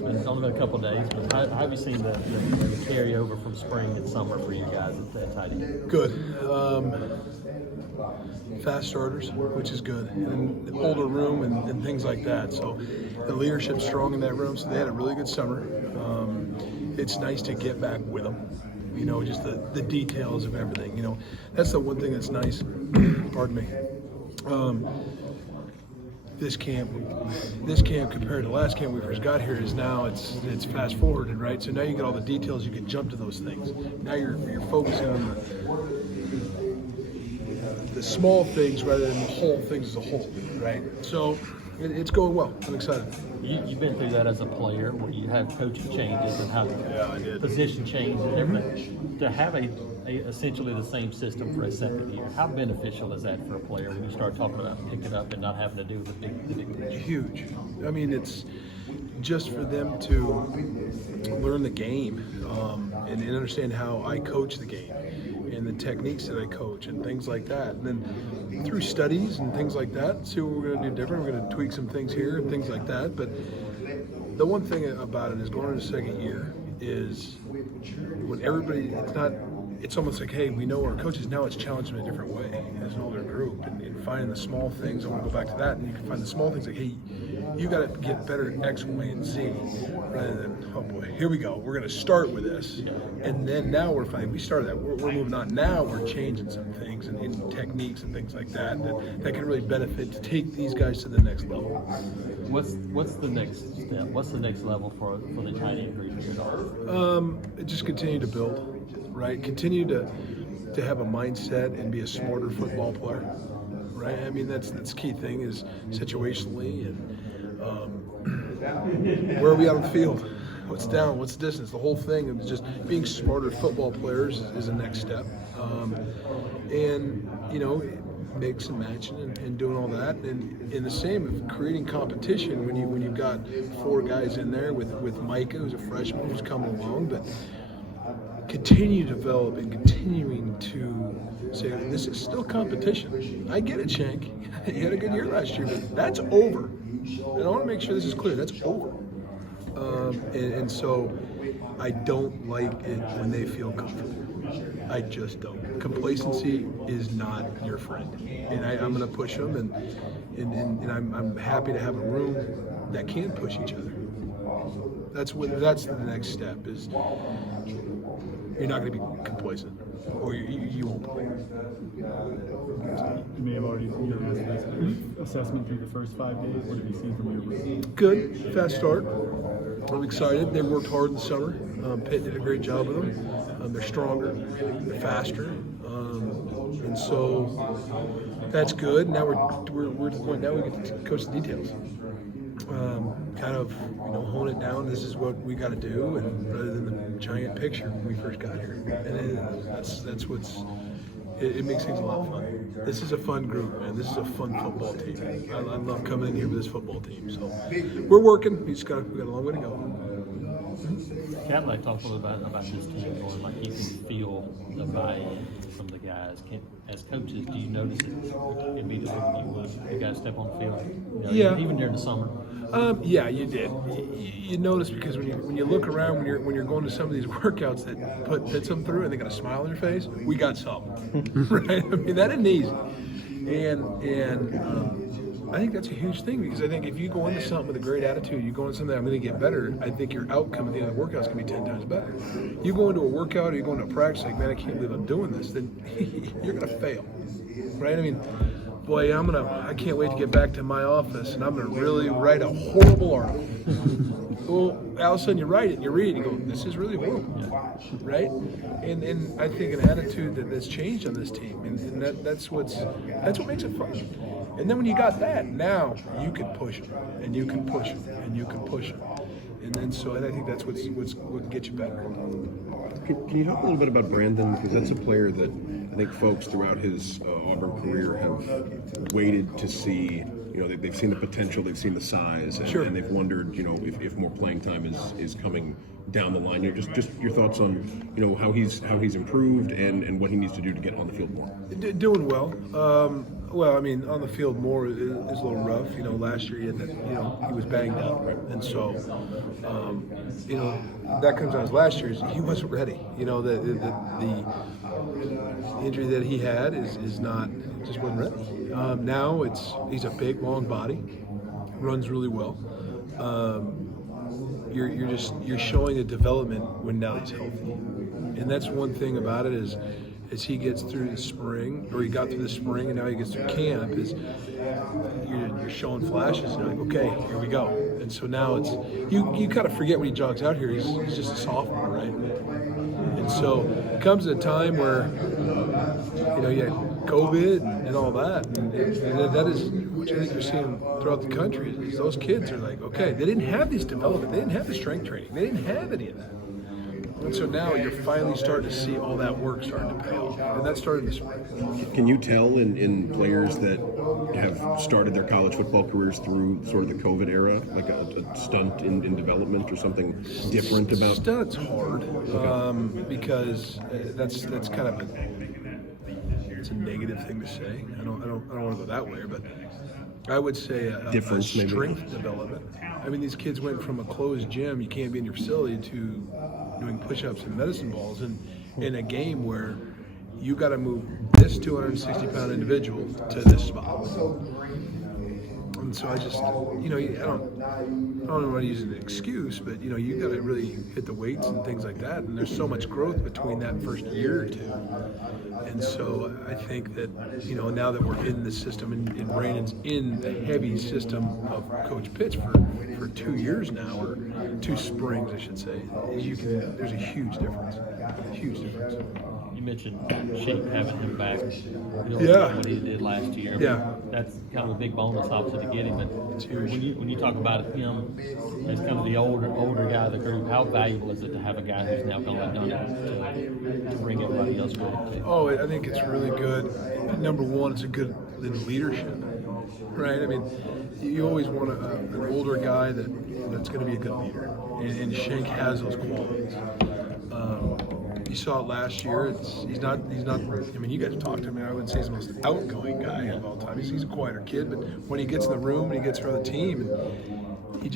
it's only been a couple of days, but how have you seen the carryover from spring and summer for you guys at tight end? Good. Fast starters, which is good, and older room and things like that. So the leadership's strong in that room. So they had a really good summer. It's nice to get back with them. You know, just the details of everything. You know, that's the one thing that's nice. Pardon me. This camp compared to last camp we first got here is now it's fast forwarded, right? So now you get all the details. You can jump to those things. Now you're focusing on the small things rather than the whole things as a whole, right? So it's going well. I'm excited. You've been through that as a player where you have coaching changes and how position changes and everything. To have essentially the same system for a second year, how beneficial is that for a player when you start talking about picking up and not having to do the big picture? Huge. I mean, it's just for them to learn the game and understand how I coach the game and the techniques that I coach and things like that. And then through studies and things like that, see what we're going to do different. We're going to tweak some things here and things like that. But the one thing about it is going into the second year is when everybody, it's almost like, hey, we know our coaches, now it's challenging in a different way as an older group and finding the small things. I want to go back to that, and you can find the small things like, hey, you got to get better at X, Y, and Z rather than, oh boy, here we go. We're going to start with this. And then now we're finding, we started that. We're moving on. Now we're changing some things and techniques and things like that can really benefit to take these guys to the next level. What's the next step? What's the next level for the tight end group here? Just continue to build, right? Continue to have a mindset and be a smarter football player, right? I mean, that's the key thing is situationally and where are we out on the field? What's down? What's the distance? The whole thing of just being smarter football players is the next step. And, you know, mix and matching and doing all that, and in the same of creating competition when you've got four guys in there with Micah, who's a freshman who's coming along, but continue to develop and continuing to say this is still competition. I get it, Shank. You had a good year last year, but that's over. And I want to make sure this is clear. That's over. And so I don't like it when they feel comfortable. I just don't. Complacency is not your friend, and I'm going to push them, and I'm happy to have a room that can push each other. That's the next step. Is you're not going to be complacent, or you won't play. You may have already seen your assessment through the first 5 days. What have you seen from your group? Good, fast start. I'm excited. They worked hard in the summer. Pitt did a great job with them. They're stronger, they're faster, and so that's good. Now we're to the point now we get to coach the details. Kind of hone it down. This is what we got to do, and rather than the giant picture when we first got here, and that's what's. It makes things a lot of fun. This is a fun group, man. This is a fun football team. I love coming in here with this football team. So we're working. We got a long way to go. Cadillac talked a little bit about this team going like you can feel the buy-in from the guys. As coaches, do you notice it immediately when you guys step on the field? Yeah. Even during the summer. Yeah, you did. You notice because when you look around when you're going to some of these workouts that put some through and they got a smile on their face, we got something, right? I mean that isn't easy, and I think that's a huge thing because I think if you go into something with a great attitude, you go into something I'm going to get better. I think your outcome at the end of the workout is going to be 10 times better. You go into a workout or you go into a practice like, man, I can't believe I'm doing this. Then you're going to fail, right? I mean. Boy, I can't wait to get back to my office and I'm gonna really write a horrible article. Well, all of a sudden you write it and you read it and you go, this is really horrible, right? And I think an attitude that's changed on this team, and that's what makes it fun. And then when you got that, now you can push them, and you can push them, and you can push them. And so I think that's what can get you better. Can you talk a little bit about Brandon? Because that's a player that I think folks throughout his Auburn career have waited to see. They've seen the potential, they've seen the size, and they've wondered, if more playing time is coming down the line? Just your thoughts on how he's improved and what he needs to do to get on the field more. Doing well. Well, I mean, on the field more is a little rough. Last year he had that, he was banged up, and so, that comes out as last year. He wasn't ready. The injury that he had is not, just wasn't ready. Now he's a big, long body, runs really well. You're showing a development when now he's healthy, and that's one thing about it is. As he gets through the spring, or he got through the spring, and now he gets through camp, is you're showing flashes. And you're like, okay, here we go. And so now it's you kind of forget when he jogs out here. He's just a sophomore, right? And so it comes at a time where you had COVID and all that, and that is what I think you're seeing throughout the country. Is those kids are like, okay, they didn't have these development, they didn't have the strength training, they didn't have any of that. And so now you're finally starting to see all that work starting to pay off. And that started this spring. Can you tell in players that have started their college football careers through sort of the COVID era, like a stunt in development or something different about? Stunt's hard because that's kind of it's a negative thing to say. I don't want to go that way, but I would say a strength development. I mean, these kids went from a closed gym, you can't be in your facility, to doing push-ups and medicine balls in a game where you got to move this 260-pound individual to this spot. And so I just, I don't want to use it as an excuse, but you got to really hit the weights and things like that. And there's so much growth between that first year or two. And so I think that, now that we're in the system and Brandon's in the heavy system of Coach Pitts for 2 years now, or 2 springs, I should say, there's a huge difference. Huge difference. You mentioned Shake having him back. Yeah. What he did last year. Yeah. That's kind of a big bonus, obviously, to get him. But It's huge. when you talk about him as kind of the older guy of the group, how valuable is it to have a guy who's now gone and done it to bring everybody else with him? Oh, I think it's really good. Number one, it's a good leadership, right? I mean, you always want an older guy that's going to be a good leader, and Shank has those qualities. You saw it last year. He's not. I mean, you guys have talked to him. I wouldn't say he's the most outgoing guy of all time. He's a quieter kid, but when he gets in the room and he gets around the team, he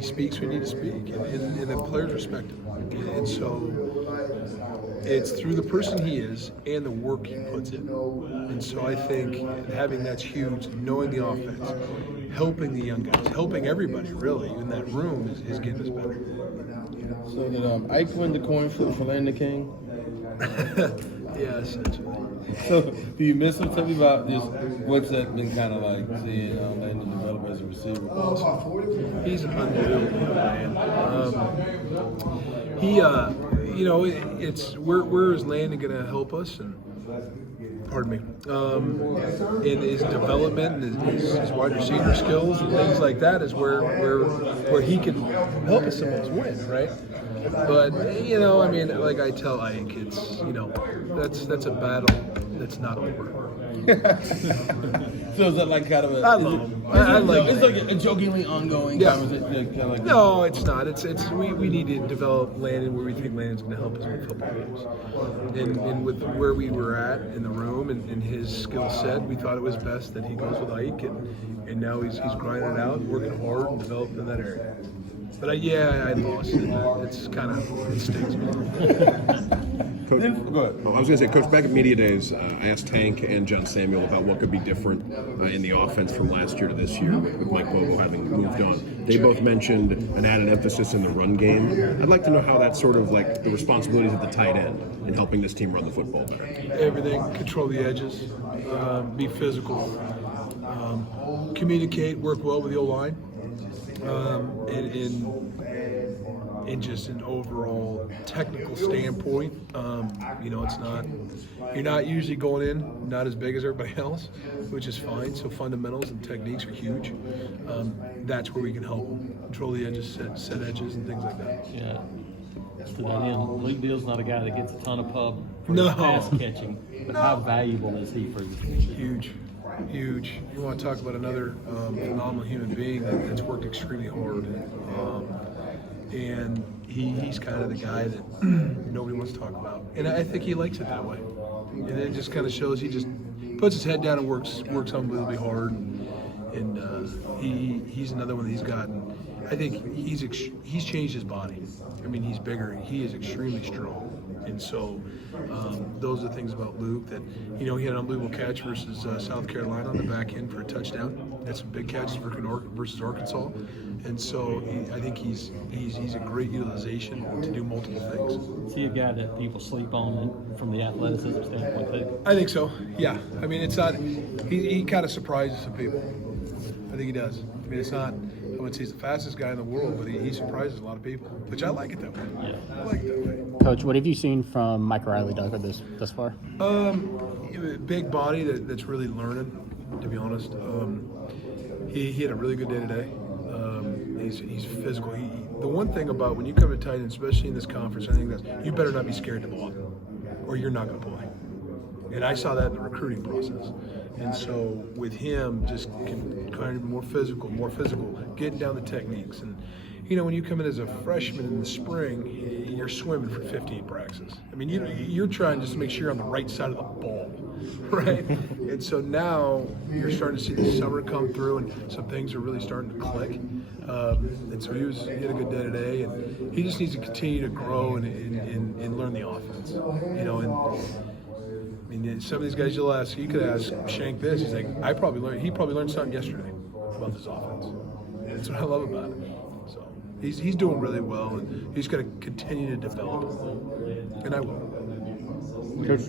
speaks when he needs to speak, and the players respect him. And so it's through the person he is and the work he puts in. And so I think having that's huge, knowing the offense, helping the young guys, helping everybody really in that room is getting us better. So did Ike win the coin flip for Landon King? Yeah, essentially. So do you miss him? Tell me about this. What's that been kind of like seeing Landon develop as a receiver? He's an unbelievable man. It's where is Landon going to help us? And pardon me. In his development and his wide receiver skills and things like that is where he can help us the most win, right? But I mean, like I tell Ike, it's that's a battle that's not over. So is that like kind of a? I love him. I like it's that. like a jokingly ongoing Yeah. conversation. Kind of like No, it's not. It's we need to develop Landon where we think Landon's going to help us win football games. And with where we were at in the room and his skill set, we thought it was best that he goes with Ike, and now he's grinding it out, working hard, and developing in that area. But I lost it. It's kind of, it stings me. Coach, Go ahead. I was going to say, Coach, back at Media Days, I asked Tank and John Samuel about what could be different in the offense from last year to this year with Mike Bobo having moved on. They both mentioned an added emphasis in the run game. I'd like to know how that's sort of like the responsibilities at the tight end in helping this team run the football better. Everything, control the edges, be physical, communicate, work well with the O-line, in just an overall technical standpoint. It's not, you're not usually going in, not as big as everybody else, which is fine. So fundamentals and techniques are huge. That's where we can help them. Control the edges, set edges and things like that. Yeah. To that end, Luke Beal's not a guy that gets a ton of pub for No. his pass catching, but how valuable is he for you? Huge. You want to talk about another phenomenal human being that's worked extremely hard. And he's kind of the guy that nobody wants to talk about, and I think he likes it that way. And it just kind of shows he just puts his head down and works unbelievably hard, and he's another one that he's gotten. I think he's changed his body. I mean, he's bigger. He is extremely strong, and so those are the things about Luke that he had an unbelievable catch versus South Carolina on the back end for a touchdown. Had some big catches versus Arkansas, and so I think he's a great utilization to do multiple things. Is he a guy that people sleep on from the athleticism standpoint too? I think so. Yeah. I mean, it's not. He kind of surprises some people. I think he does. I mean, it's not. I wouldn't say he's the fastest guy in the world, but he surprises a lot of people, which I like it that way. Yeah. I like it that way. Coach, what have you seen from Mike Riley Dunker thus far? Big body that's really learning, to be honest. He had a really good day today. He's physical. The one thing about when you come to tight end, especially in this conference, I think that's you better not be scared to block, or you're not going to play. And I saw that in the recruiting process. And so with him, just kind of more physical, getting down the techniques. And when you come in as a freshman in the spring, you're swimming for 15 practices. I mean, you're trying just to make sure you're on the right side of the ball, right? And so now you're starting to see the summer come through, and some things are really starting to click. And so he had a good day today, and he just needs to continue to grow and learn the offense. I mean, some of these guys you could ask Shank this. He's like, he probably learned something yesterday about this offense. And that's what I love about it. So he's doing really well, and he's got to continue to develop, and I will. Coach,